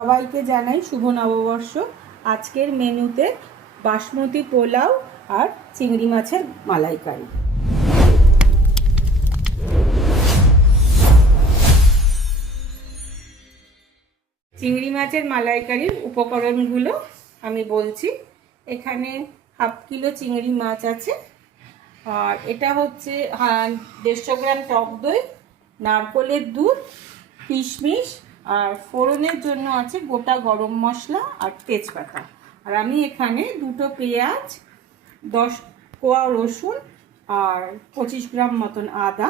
সবাইকে জানাই শুভ নববর্ষ। আজকের মেনুতে বাসমতি পোলাও আর চিংড়ি মাছের মালাইকারি। চিংড়ি মাছের মালাইকারির উপকরণগুলো আমি বলছি। এখানে হাফ কিলো চিংড়ি মাছ আছে, আর এটা হচ্ছে 150 গ্রাম টক দই, নারকেলের দুধ, কিশমিশ, আর ফোড়নের জন্য আছে গোটা গরম মশলা আর তেজপাতা। আর আমি এখানে 2টো পেঁয়াজ, 10 কোয়া রসুন আর 25 গ্রাম মতন আদা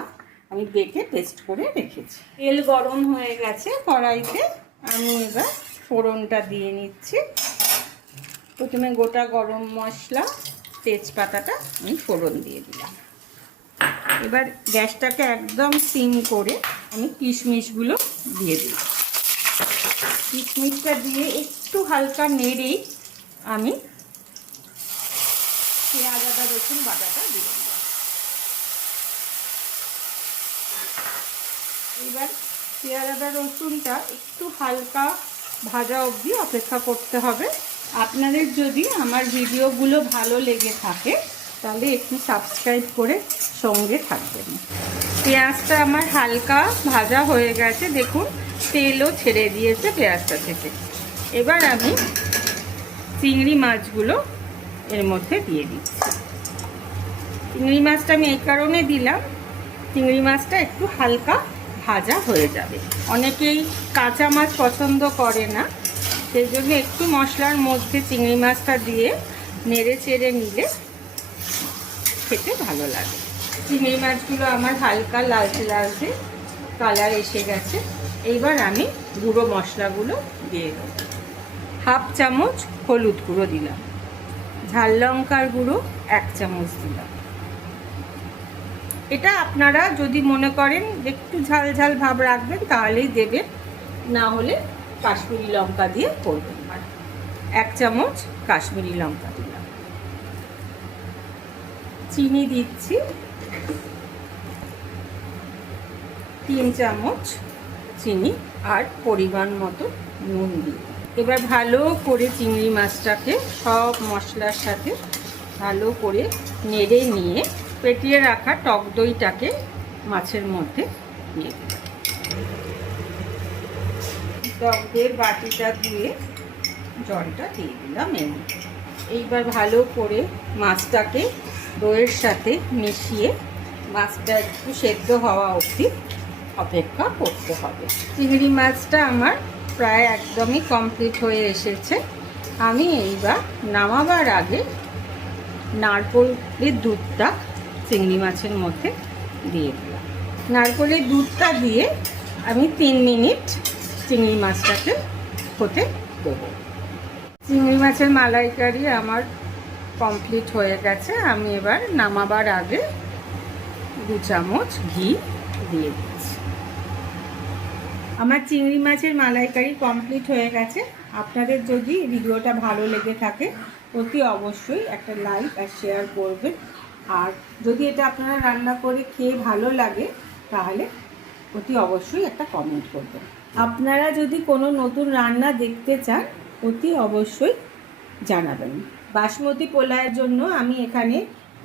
আমি বেটে পেস্ট করে রেখেছি। তেল গরম হয়ে গেছে কড়াইতে, আমি এবার ফোড়নটা দিয়ে নিচ্ছি। প্রথমে গোটা গরম মশলা, তেজপাতাটা আমি ফোড়ন দিয়ে দিলাম। এবার গ্যাসটাকে একদম সিম করে আমি কিশমিশগুলো দিয়ে দিলাম। কিশমিশটা দিয়ে একটু হালকা নেড়েই আমি পেঁয়াজ আদা রসুন বাটাটা দিয়ে দিলাম। এবার পেঁয়াজ আদা রসুনটা একটু হালকা ভাজা অবধি অপেক্ষা করতে হবে। আপনাদের যদি আমার ভিডিওগুলো ভালো লেগে থাকে তাহলে একটু সাবস্ক্রাইব করে সঙ্গে থাকবেন। পেঁয়াজটা আমার হালকা ভাজা হয়ে গেছে, দেখুন তেলও ছেড়ে দিয়েছে পেঁয়াজটা থেকে। এবার আমি চিংড়ি মাছগুলো এর মধ্যে দিয়ে দিচ্ছি। চিংড়ি মাছটা আমি এই কারণে দিলাম, চিংড়ি মাছটা একটু হালকা ভাজা হয়ে যাবে। অনেকেই কাঁচা মাছ পছন্দ করে না, সেই জন্য একটু মশলার মধ্যে চিংড়ি মাছটা দিয়ে নেড়ে চেড়ে নিলে খেতে ভালো লাগে। চিংড়ি মাছগুলো আমার হালকা লালচে লালচে কালার এসে গেছে। এইবার আমি গুঁড়ো মশলাগুলো দিয়ে দেবো। হাফ চামচ হলুদ গুঁড়ো দিলাম, ঝাল লঙ্কার গুঁড়ো 1 চামচ দিলাম। এটা আপনারা যদি মনে করেন একটু ঝাল ঝাল ভাব রাখবেন তাহলেই দেবেন, না হলে কাশ্মীরি লঙ্কা দিয়ে করবেন। 1 চামচ কাশ্মীরি লঙ্কা দিলাম। চিনি দিচ্ছি 3 চামচ চিনি, আর পরিমাণ মতো নুন দিই। এবার ভালো করে চিংড়ি মাছটাকে সব মশলার সাথে ভালো করে নেড়ে নিয়ে পেটিয়ে রাখা টক দইটাকে মাছের মধ্যে দিয়ে দিই। টক দইয়ের বাটিটা দিয়ে জলটা দিয়ে দিলাম। এইবার ভালো করে মাছটাকে দইয়ের সাথে মিশিয়ে মাছটা একটু সেদ্ধ হওয়া অবধি অপেক্ষা করতে হবে। চিংড়ি মাছটা আমার প্রায় একদমই কমপ্লিট হয়ে এসেছে। আমি এইবার নামাবার আগে নারকেলের দুধটা চিংড়ি মাছের মধ্যে দিয়ে দিলাম। নারকেলের দুধটা দিয়ে আমি 3 মিনিট চিংড়ি মাছটাকে হতে দেবো। চিংড়ি মাছের মালাইকারি আমার কমপ্লিট হয়ে গেছে। আমি এবার নামাবার আগে 2 চামচ ঘি দিয়ে দিচ্ছি। আমার চিংড়ি মাছের মালাইকারি কমপ্লিট হয়ে গেছে। আপনাদের যদি ভিডিওটা ভালো লেগে থাকে অতি অবশ্যই একটা লাইক আর শেয়ার করবেন। আর যদি এটা আপনারা রান্না করে খেয়ে ভালো লাগে তাহলে অতি অবশ্যই একটা কমেন্ট করবেন। আপনারা যদি কোনো নতুন রান্না দেখতে চান অতি অবশ্যই জানাবেন। বাসমতি পোলাওয়ের জন্য আমি এখানে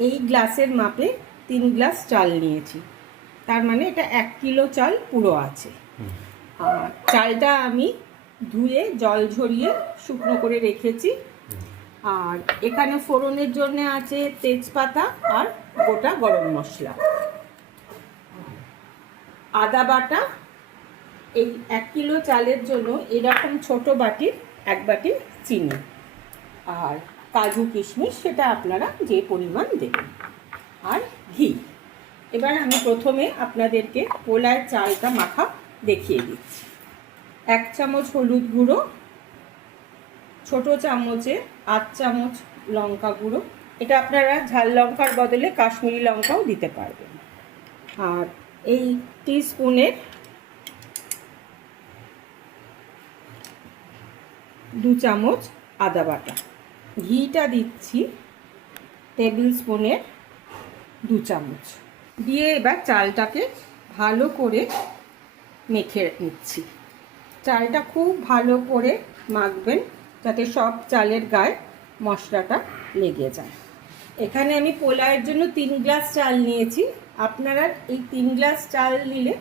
এই গ্লাসের মাপে 3 গ্লাস চাল নিয়েছি, তার মানে এটা 1 কিলো চাল পুরো আছে। আর চালটা আমি ধুয়ে জল ঝরিয়ে শুকনো করে রেখেছি। আর এখানে ফোড়নের জন্য আছে তেজপাতা আর গোটা গরম মশলা, আদা বাটা। এই 1 কিলো চালের জন্য এরকম ছোট বাটির 1 বাটি চিনি, আর কাজু কিশমিশ সেটা আপনারা যে পরিমাণ দেবেন, আর ঘি। এবার আমি প্রথমে আপনাদেরকে পোলাওয়ের চালটা মাখা দেখিয়ে দিচ্ছি। 1 চামচ হলুদ গুঁড়ো, ছোট চামচে 8 চামচ লঙ্কা গুঁড়ো। এটা আপনারা ঝাল লঙ্কার বদলে কাশ্মীরি লঙ্কাও দিতে পারবেন। আর এই টিস্পুনের 2 চামচ আদা বাটা। ঘিটা দিচ্ছি টেবিল স্পুনের 2 চামচ দিয়ে এবার চালটাকে ভালো করে মেখে নিচ্ছি। চালটা খুব ভালো করে মাখবেন যাতে সব চালের গায়ে মশলাটা লেগে যায়। এখানে আমি পোলাওয়ের জন্য 3 গ্লাস চাল নিয়েছি। আপনারা এই 3 গ্লাস চাল নিলে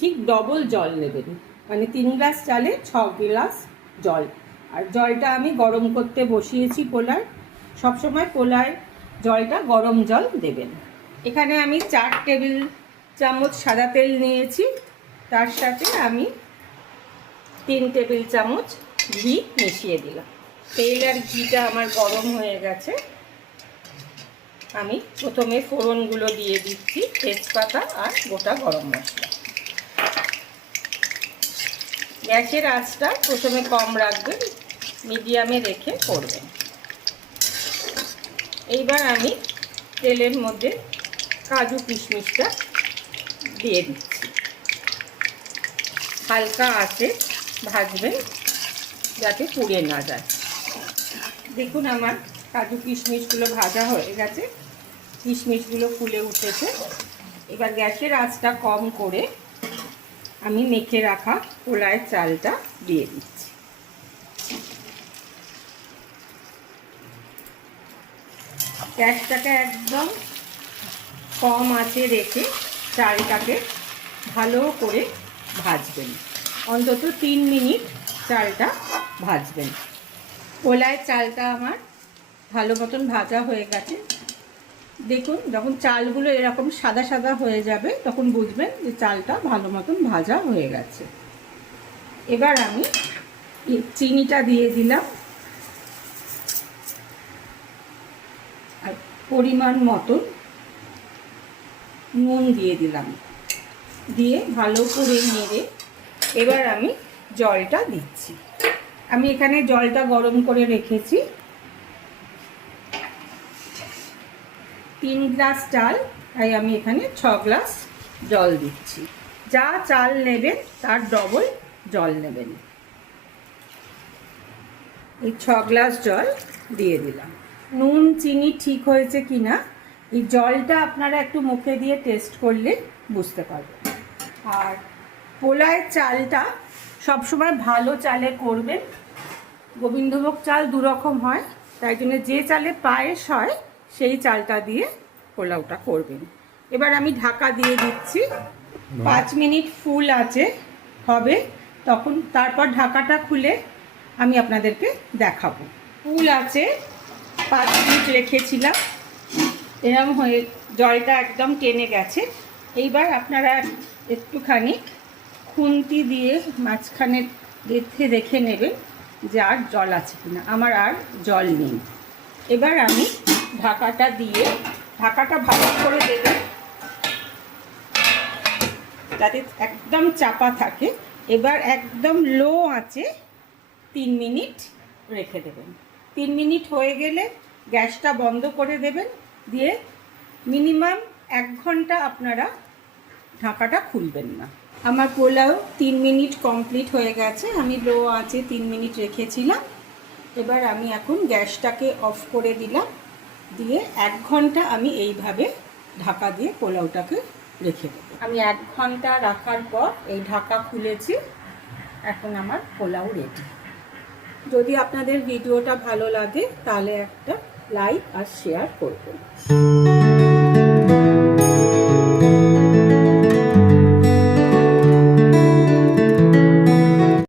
ঠিক ডবল জল নেবেন, মানে 3 গ্লাস চালে 6 গ্লাস জল। আর জলটা আমি গরম করতে বসিয়েছি পোলায়। সবসময় পোলায় জলটা গরম জল দেবেন। এখানে আমি 4 টেবিল চামচ সাদা তেল নিয়েছি, তার সাথে আমি 3 টেবিল চামচ ঘি মিশিয়ে দিলাম। তেল আর ঘিটা আমার গরম হয়ে গেছে। আমি প্রথমে ফোড়নগুলো দিয়ে দিচ্ছি, তেজপাতা আর গোটা গরম মশলা। গ্যাসের আঁচটা প্রথমে কম রাখবেন, মিডিয়ামে রেখে করবেন। এইবার আমি তেলের মধ্যে কাজু কিশমিশটা দিয়ে দিচ্ছি। হালকা আঁচে ভাজবেন যাতে পুড়ে না যায়। দেখুন আমার কাজু কিশমিশগুলো ভাজা হয়ে গেছে, কিশমিশগুলো ফুলে উঠেছে। এবার গ্যাসের আঁচটা কম করে আমি মেখে রাখা পোলাওয়ের চালটা দিয়ে দিচ্ছি। গ্যাসটাকে একদম কম আঁচে রেখে চালটাকে ভালো করে ভাজবেন, অন্তত 3 মিনিট চালটা ভাজবেন। পোলাওয়ের চালটা আমার ভালো মতন ভাজা হয়ে গেছে। দেখুন যখন চালগুলো এরকম সাদা সাদা হয়ে যাবে তখন বুঝবেন যে চালটা ভালো মতন ভাজা হয়ে গেছে। এবার আমি চিনিটা দিয়ে দিলাম আর পরিমাণ মতন নুন দিয়ে দিলাম, দিয়ে ভালো করে নেড়ে এবার আমি জলটা দিচ্ছি। আমি এখানে জলটা গরম করে রেখেছি। 3 গ্লাস চাল, তাই আমি এখানে 6 গ্লাস জল দিচ্ছি। যা চাল নেবেন তার ডবল জল নেবেন। এই 6 গ্লাস জল দিয়ে দিলাম। নুন চিনি ঠিক হয়েছে কিনা এই জলটা আপনারা একটু মুখে দিয়ে টেস্ট করলে বুঝতে পারবেন। আর পোলাওয়ের চালটা সবসময় ভালো চালে করবেন। গোবিন্দভোগ চাল 2 রকম হয়, তাই জন্য যে চালে পায়েস হয় সেই চালটা দিয়ে পোলাওটা করবেন। এবার আমি ঢাকা দিয়ে দিচ্ছি। 5 মিনিট ফুল আছে হবে, তখন তারপর ঢাকাটা খুলে আমি আপনাদেরকে দেখাবো। ফুল আছে 5 মিনিট রেখেছিলাম, এরকম হয়ে জলটা একদম টেনে গেছে। এইবার আপনারা একটুখানি খুন্তি দিয়ে মাঝখানে দেখে নেবেন যে আর জল আছে কিনা। আমার আর জল নেই। এবার আমি ঢাকাটা দিয়ে, ঢাকাটা ভালো করে দেবেন যাতে একদম চাপা থাকে। এবার একদম লো আঁচে 3 মিনিট রেখে দেবেন। 3 মিনিট হয়ে গেলে গ্যাসটা বন্ধ করে দেবেন, দিয়ে মিনিমাম 1 ঘন্টা আপনারা ঢাকাটা খুলবেন না। আমার পোলাও 3 মিনিট কমপ্লিট হয়ে গেছে। আমি লো আঁচে 3 মিনিট রেখেছিলাম। এবার আমি এখন গ্যাসটাকে অফ করে দিলাম, দিয়ে 1 ঘন্টা আমি এইভাবে ঢাকা দিয়ে পোলাওটাকে রেখে দেবো। আমি 1 ঘন্টা রাখার পর এই ঢাকা খুলেছি। এখন আমার পোলাও রেডি। যদি আপনাদের ভিডিওটা ভালো লাগে তাহলে একটা লাইক আর শেয়ার করবেন।